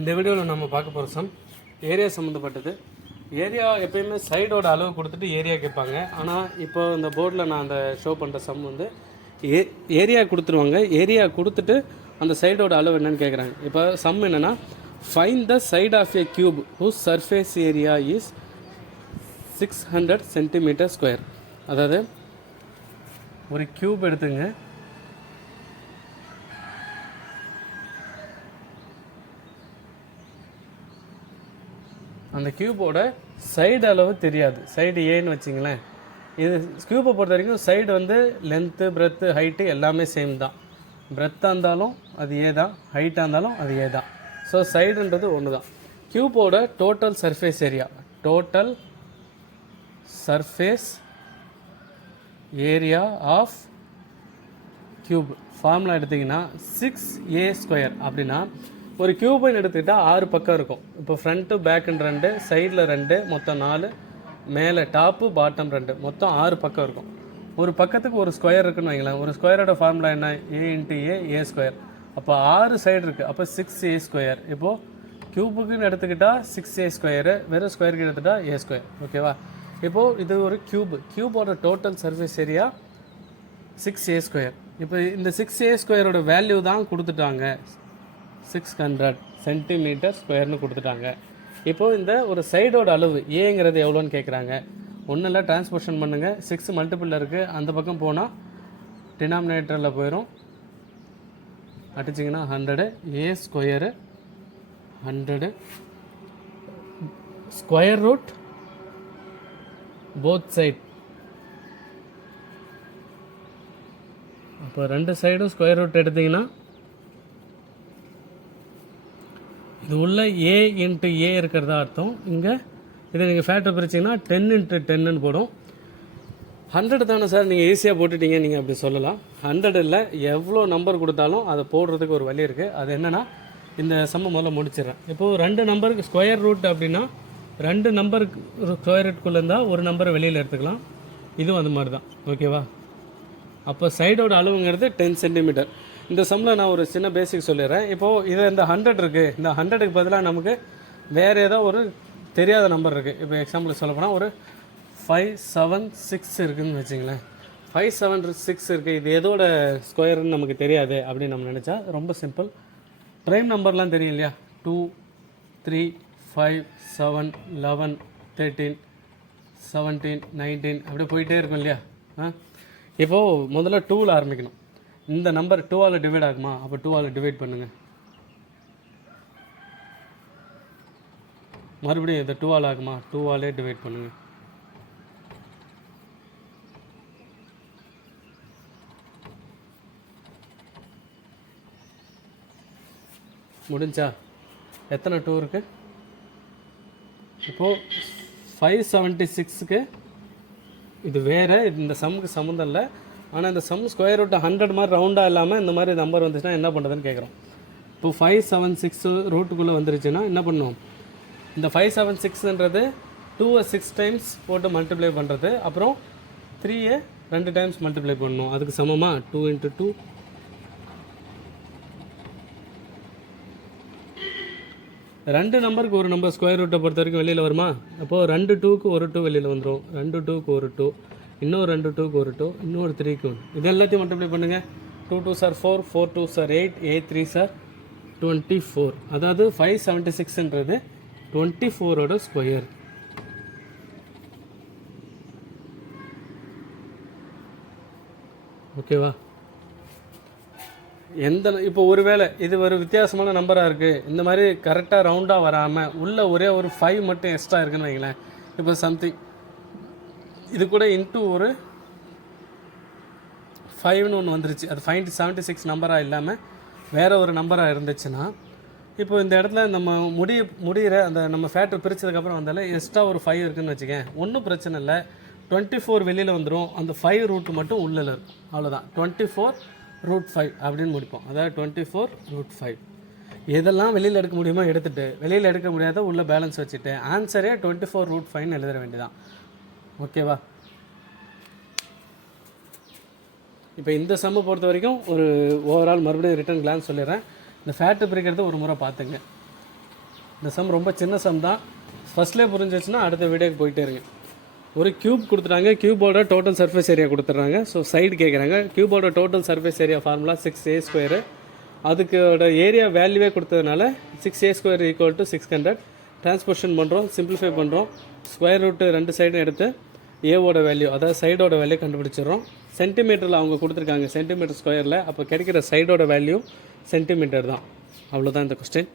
இந்த வீடியோவில் நம்ம பார்க்க போகிற சம் ஏரியா சம்மந்தப்பட்டது. ஏரியா எப்பயுமே சைடோட அளவு கொடுத்துட்டு ஏரியா கேட்பாங்க. ஆனால் இப்போ இந்த போர்டில் நான் அந்த ஷோ பண்ணுற சம் வந்து ஏரியா கொடுத்துருவாங்க. ஏரியா கொடுத்துட்டு அந்த சைடோட அளவு என்னன்னு கேட்குறாங்க. இப்போ சம் என்னென்னா, find the side of a cube whose surface area is 600 centimetre square. அதாவது ஒரு கியூப் எடுத்துங்க, அந்த கியூபோட சைடு அளவு தெரியாது, சைடு ஏன்னு வச்சிங்களேன். இது கியூப்பை பொறுத்த வரைக்கும் சைடு வந்து லென்த்து, பிரெத்து, ஹைட்டு எல்லாமே சேம் தான். பிரெத்தாக இருந்தாலும் அது ஏ தான், ஹைட்டாக இருந்தாலும் அது ஏ தான். ஸோ சைடுன்றது ஒன்று தான். கியூபோட total surface area, total surface area of cube formula எடுத்திங்கன்னா 6a² அப்படின்னா, ஒரு கியூப்னு எடுத்துக்கிட்டால் 6 பக்கம் இருக்கும். இப்போ ஃப்ரண்ட்டு பேக்குன்னு 2, சைடில் 2, மொத்தம் 4, மேலே டாப்பு பாட்டம் 2, மொத்தம் 6 பக்கம் இருக்கும். ஒரு பக்கத்துக்கு ஒரு ஸ்கொயர் இருக்குன்னு வைங்களேன். ஒரு ஸ்கொயரோட ஃபார்முலா என்ன? a*a² அப்போ 6 சைடு இருக்குது, அப்போ 6a². இப்போது கியூபுக்குன்னு எடுத்துக்கிட்டால் 6a², வெறும் ஸ்கொயருக்கு எடுத்துக்கிட்டால் a². ஓகேவா? இப்போது இது ஒரு கியூபோட டோட்டல் சர்ஃபேஸ் ஏரியா 6a². இப்போ இந்த 6a² வேல்யூ தான் கொடுத்துட்டாங்க, 600 சென்டிமீட்டர் ஸ்கொயர்னு கொடுத்துட்டாங்க. இப்போது இந்த ஒரு சைடோட அளவு ஏங்கிறது எவ்வளோன்னு கேட்குறாங்க. ஒன்றும் இல்லை, டிரான்ஸ்போர்ஷன் பண்ணுங்கள். 6 மல்டிபிளில் இருக்குது, அந்த பக்கம் போனால் டினாமினேட்டரில் போயிடும். அடிச்சிங்கன்னா 100 a² 100 square root both side. அப்போ 2 சைடும் ஸ்கொயர் ரூட் எடுத்திங்கன்னா இது உள்ள a இன்ட்டு a இருக்கிறதா அர்த்தம். இங்கே இதை நீங்கள் ஃபேக்டர் பிரிச்சிங்கன்னா 10 இன்ட்டு 10ன்னு போடும். 100 தானே சார், நீங்கள் ஈஸியாக போட்டுட்டீங்க, நீங்கள் அப்படி சொல்லலாம். 100 இல்லை, எவ்வளோ நம்பர் கொடுத்தாலும் அதை போடுறதுக்கு ஒரு வழி இருக்குது. அது என்னென்னா, இந்த சம்ம முதல்ல முடிச்சிடுறேன். இப்போது 2 நம்பருக்கு ஸ்கொயர் ரூட் அப்படின்னா 2 நம்பருக்கு ஸ்கொயர் ரூட்குள்ளே இருந்தால் ஒரு நம்பரை வெளியில் எடுத்துக்கலாம். இதுவும் அது மாதிரி தான். ஓகேவா? அப்போ சைடோட அளவுங்கிறது 10 சென்டிமீட்டர். இந்த சம்மில் நான் ஒரு சின்ன பேசிக் சொல்லிடுறேன். இப்போது இதில் இந்த 100 இருக்குது, இந்த 100க்கு பதிலாக நமக்கு வேறு ஏதோ ஒரு தெரியாத நம்பர் இருக்குது. இப்போ எக்ஸாம்பிள் சொல்ல போனால் ஒரு 576 இருக்குதுன்னு வச்சிங்களேன். 576 இருக்குது, இது எதோட ஸ்கொயர்னு நமக்கு தெரியாது அப்படின்னு நம்ம நினச்சா ரொம்ப சிம்பிள். ப்ரைம் நம்பர்லாம் தெரியும் இல்லையா? 2, 3, 5, 7, 11, 13, 17, 19 அப்படியே போயிட்டே இருக்கும் இல்லையா? இப்போது முதல்ல 2ல் ஆரம்பிக்கணும். இந்த நம்பர் 2ஆல் டிவைட் ஆகுமா? அப்போ 2ஆல் டிவைட் பண்ணுங்கள். மறுபடியும் இதை 2ஆல் ஆகுமா? 2ஆலே டிவைட் பண்ணுங்கள். முடிஞ்சா? எத்தனை 2 இருக்குது? இப்போது 576க்கு இது வேறு, இந்த சம்முக்கு சம்மந்தம் இல்லை. ஆனால் இந்த சம் ஸ்கொயர் ரூட் 100 மாதிரி ரவுண்டாக இல்லாமல் இந்த மாதிரி நம்பர் வந்துச்சுன்னா என்ன பண்ணுறதுன்னு கேட்குறோம். இப்போ 576 ரூட்டுக்குள்ளே வந்துருச்சுன்னா என்ன பண்ணுவோம்? இந்த 576ன்றது 2 6 டைம்ஸ் போட்டு மல்டிப்ளை பண்ணுறது, அப்புறம் 3 2 டைம்ஸ் மல்டிப்ளை பண்ணணும். அதுக்கு சமமாக 2 × 2 2 நம்பருக்கு ஒரு நம்பர் ஸ்கொயர் ரூட்டை பொறுத்த வரைக்கும் வெளியில் வருமா? அப்போது 2 2க்கு ஒரு 2 வெளியில் வந்துடும், 2 2க்கு ஒரு 2, இன்னொரு 2 2க்கு ஒரு 2, இன்னொரு 3க்கு 1. இது எல்லாத்தையும் மல்டிப்ளை பண்ணுங்கள். 2 2s are 4, 4 2s are 8, 8 3s are 24. அதாவது 576ன்றது 24ஓட ஸ்கொயர். ஓகேவா? இப்போ ஒருவேளை இது ஒரு வித்தியாசமான நம்பராக இருக்குது, இந்த மாதிரி கரெக்டாக ரவுண்டாக வராமல் உள்ள ஒரே ஒரு 5 மட்டும் எக்ஸ்ட்ரா இருக்குன்னு வைங்களேன். இப்போ சம்திங் இது கூட இன்ட்டு ஒரு 5ன்னு ஒன்று வந்துருச்சு. அது 576 நம்பராக இல்லாமல் வேறு ஒரு நம்பராக இருந்துச்சுன்னா, இப்போ இந்த இடத்துல நம்ம முடிகிற அந்த நம்ம ஃபேக்டர் பிரித்ததுக்கப்புறம் வந்தாலே எக்ஸ்ட்ரா ஒரு 5 இருக்குதுன்னு வச்சுக்கேன். ஒன்றும் பிரச்சனை இல்லை, 24 வெளியில் வந்துடும், அந்த 5 ரூட்டு மட்டும் உள்ளே இருக்கும். அவ்வளோதான், 24√5 அப்படின்னு முடிப்போம். அதாவது 24√5. எதெல்லாம் வெளியில் எடுக்க முடியுமோ எடுத்துகிட்டு, வெளியில் எடுக்க முடியாத உள்ள பேலன்ஸ் வச்சுட்டு ஆன்சரே 24√5ன்னு எழுத வேண்டியதான். ஓகேவா? இப்போ இந்த சம்மை பொறுத்த வரைக்கும் ஒரு ஓவரால் மறுபடியும் ரிட்டர்ன் கிளான்ஸ் சொல்லிடுறேன். இந்த ஃபேக்டர் பிரிக்கிறது ஒரு முறை பார்த்துங்க. இந்த சம் ரொம்ப சின்ன சம் தான். ஃபஸ்ட்லேயே புரிஞ்சிச்சுன்னா அடுத்த வீடியோக்கு போயிட்டே இருங்க. ஒரு க்யூப் கொடுத்துட்டாங்க, க்யூபோட டோட்டல் சர்ஃபேஸ் ஏரியா கொடுத்துட்றாங்க. ஸோ சைடு கேட்குறாங்க. க்யூபோட total surface area formula 6a². அதுக்கோட ஏரியா வேல்யூவே கொடுத்ததுனால 6a² = 600. டிரான்ஸ்போர்ஷன் பண்ணுறோம், சிம்பிளிஃபை பண்ணுறோம். ஸ்கொயர் ரூட்டு 2 சைடும் எடுத்து ஏவோட வேல்யூ, அதாவது சைடோட வேல்யூ கண்டுபிடிச்சிடுறோம். சென்டிமீட்டரில் அவங்க கொடுத்துருக்காங்க, சென்டிமீட்டர் ஸ்கொயரில். அப்போ கிடைக்கிற சைடோட வேல்யூ சென்டிமீட்டர் தான். அவ்வளோதான் இந்த கொஸ்டின்.